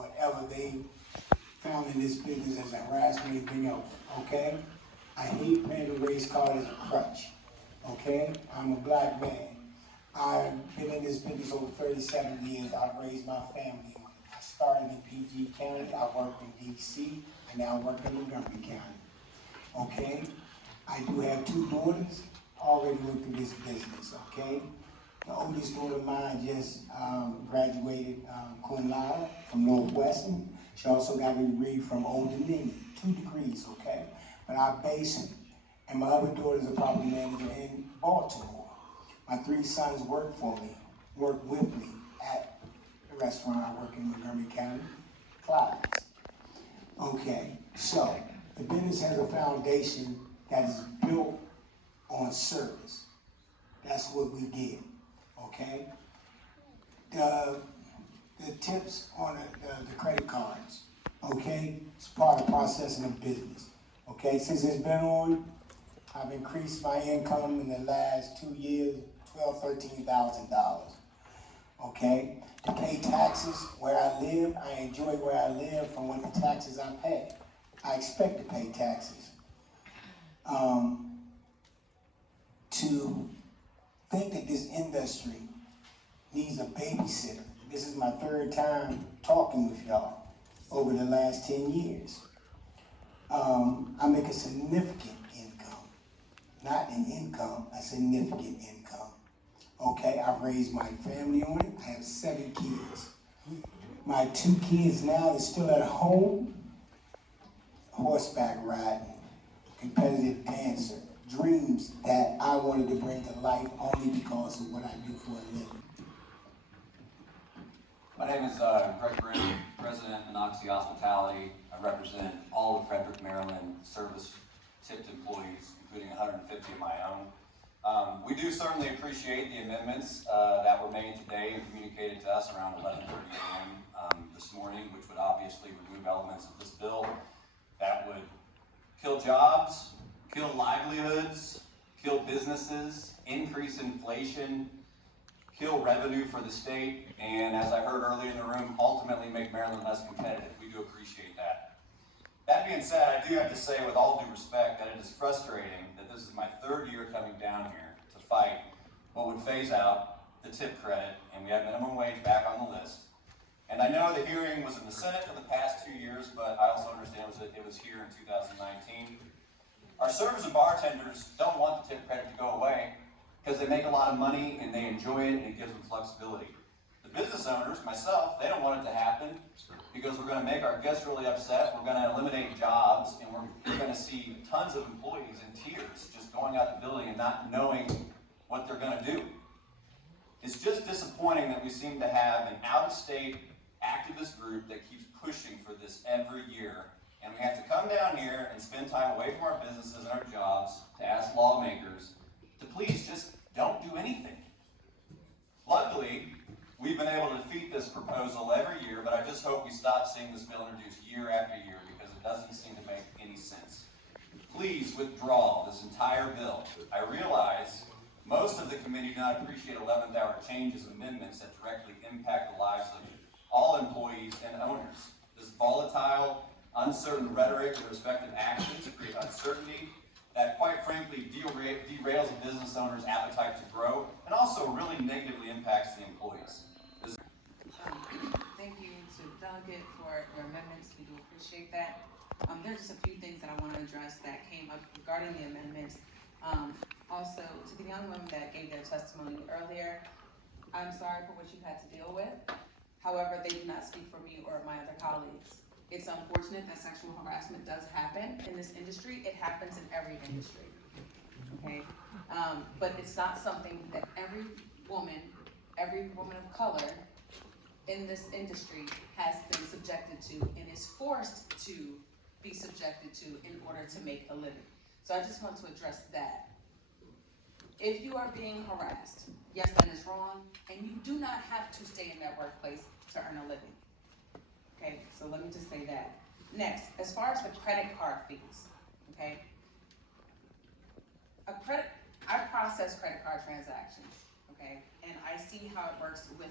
whatever they found in this business as harassment, anything else, okay? I hate playing the race card as a crutch, okay? I'm a black man. I've been in this business over 37 years. I've raised my family. I started in PG County, I worked in DC, and now I work in Montgomery County, okay? I do have 2 daughters, already went through this business, okay? The oldest daughter of mine just graduated cum laude from Northwestern. She also got a degree from Old Dominion, 2 degrees, okay? But I base it. And my other daughter is a property manager in Baltimore. My 3 sons work for me, work with me at the restaurant I work in Montgomery County, Clyde's. Okay, so the business has a foundation that is built on service. That's what we did, okay? The tips on the credit cards, okay? It's part of processing of business, okay? Since it's been on, I've increased my income in the last 2 years, $12,000, $13,000, okay? To pay taxes where I live, I enjoy where I live from what the taxes I pay. I expect to pay taxes. To think that this industry needs a babysitter. This is my 3rd time talking with y'all over the last 10 years. I make a significant income, not an income, a significant income. Okay, I've raised my family on it. I have 7 kids. My 2 kids now is still at home, horseback riding, competitive dancer, dreams that I wanted to bring to life only because of what I do for a living. My name is Greg Brown, President of Noxie Hospitality. I represent all of Frederick, Maryland service tipped employees, including 150 of my own. We do certainly appreciate the amendments that were made today and communicated to us around 11:30 a.m. This morning, which would obviously remove elements of this bill that would kill jobs, kill livelihoods, kill businesses, increase inflation, kill revenue for the state, and as I heard earlier in the room, ultimately make Maryland less competitive. We do appreciate that. That being said, I do have to say with all due respect that it is frustrating that this is my 3rd year coming down here to fight what would phase out the tip credit, and we have minimum wage back on the list. And I know the hearing was in the Senate for the past 2 years, but I also understand it was here in 2019. Our servers and bartenders don't want the tip credit to go away because they make a lot of money and they enjoy it and it gives them flexibility. The business owners, myself, they don't want it to happen because we're going to make our guests really upset, we're going to eliminate jobs, and we're going to see tons of employees in tears just going out the building and not knowing what they're going to do. It's just disappointing that we seem to have an out-of-state activist group that keeps pushing for this every year. And we have to come down here and spend time away from our businesses and our jobs to ask lawmakers to please just don't do anything. Luckily, we've been able to defeat this proposal every year, but I just hope we stop seeing this bill introduced year after year because it doesn't seem to make any sense. Please withdraw this entire bill. I realize most of the committee do not appreciate 11th hour changes, amendments that directly impact the lives of all employees and owners. This volatile, uncertain rhetoric and respective actions create uncertainty that, quite frankly, derails a business owner's appetite to grow and also really negatively impacts the employees. Thank you to Delegate for your amendments. We do appreciate that. There's just a few things that I want to address that came up regarding the amendments. Also, to the young women that gave their testimony earlier, I'm sorry for what you had to deal with. However, they do not speak for me or my other colleagues. It's unfortunate that sexual harassment does happen in this industry. It happens in every industry, okay? But it's not something that every woman of color in this industry has been subjected to and is forced to be subjected to in order to make a living. So I just want to address that. If you are being harassed, yes, that is wrong, and you do not have to stay in that workplace to earn a living. Okay, so let me just say that. Next, as far as the credit card fees, okay? I process credit card transactions, okay? And I see how it works with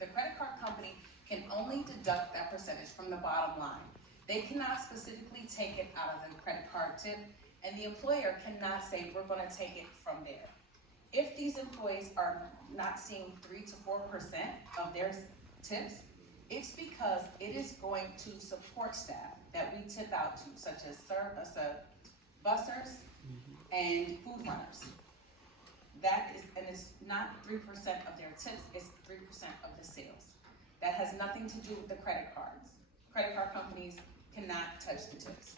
the credit card company can only deduct that percentage from the bottom line. They cannot specifically take it out of the credit card tip, and the employer cannot say, we're gonna take it from there. If these employees are not seeing 3 to 4% of their tips, it's because it is going to support staff that we tip out to, such as bussers and food runners. That is, and it's not 3% of their tips, it's 3% of the sales. That has nothing to do with the credit cards. Credit card companies cannot touch the tips.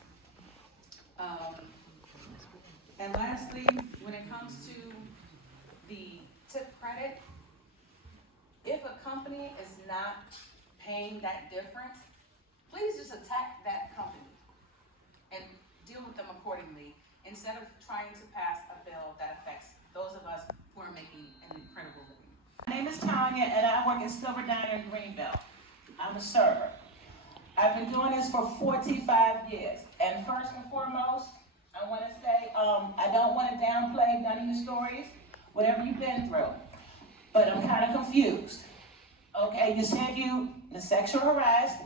And lastly, when it comes to the tip credit, if a company is not paying that difference, please just attack that company and deal with them accordingly, instead of trying to pass a bill that affects those of us who are making an incredible living. My name is Tanya, and I work at Silver Diner in Greenville. I'm a server. I've been doing this for 45 years, and first and foremost, I want to say, I don't want to downplay none of your stories, whatever you've been through, but I'm kind of confused. Okay, you said you were sexual harassed,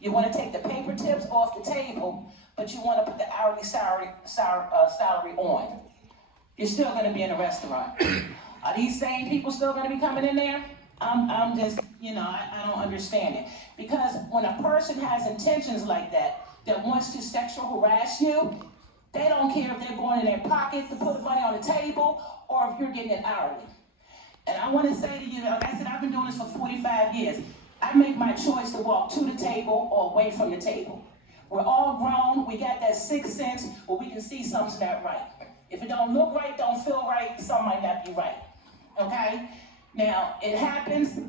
you want to take the paper tips off the table, but you want to put the hourly salary on. You're still going to be in a restaurant. Are these same people still going to be coming in there? I'm just, I don't understand it. Because when a person has intentions like that wants to sexual harass you, they don't care if they're going in their pocket to put money on the table or if you're getting it hourly. And I want to say to you, like I said, I've been doing this for 45 years. I make my choice to walk to the table or away from the table. We're all grown, we got that sixth sense where we can see something's not right. If it don't look right, don't feel right, something might not be right, okay? Now, it happens,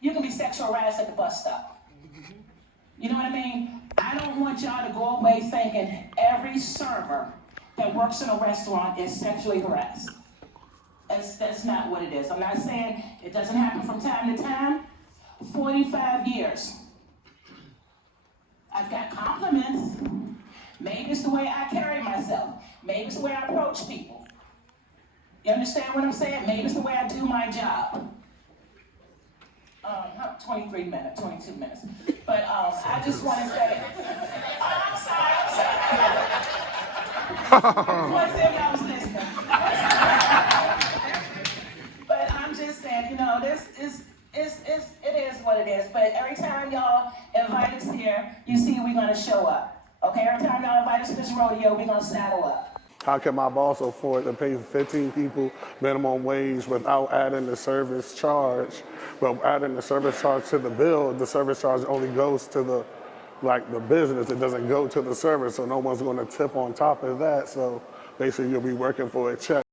you can be sexual harassed at the bus stop. You know what I mean? I don't want y'all to go away thinking every server that works in a restaurant is sexually harassed. That's not what it is. I'm not saying it doesn't happen from time to time. 45 years. I've got compliments. Maybe it's the way I carry myself. Maybe it's the way I approach people. You understand what I'm saying? Maybe it's the way I do my job. 23 minutes, 22 minutes. But I just want to say, I'm sorry. I want to say if I was listening. But I'm just saying, this is, it is what it is. But every time y'all invite us here, you see we're going to show up. Okay, every time y'all invite us to this rodeo, we're going to saddle up. How can my boss afford to pay 15 people minimum wage without adding the service charge? But adding the service charge to the bill, the service charge only goes to the business. It doesn't go to the service, so no one's going to tip on top of that. So basically, you'll be working for a check.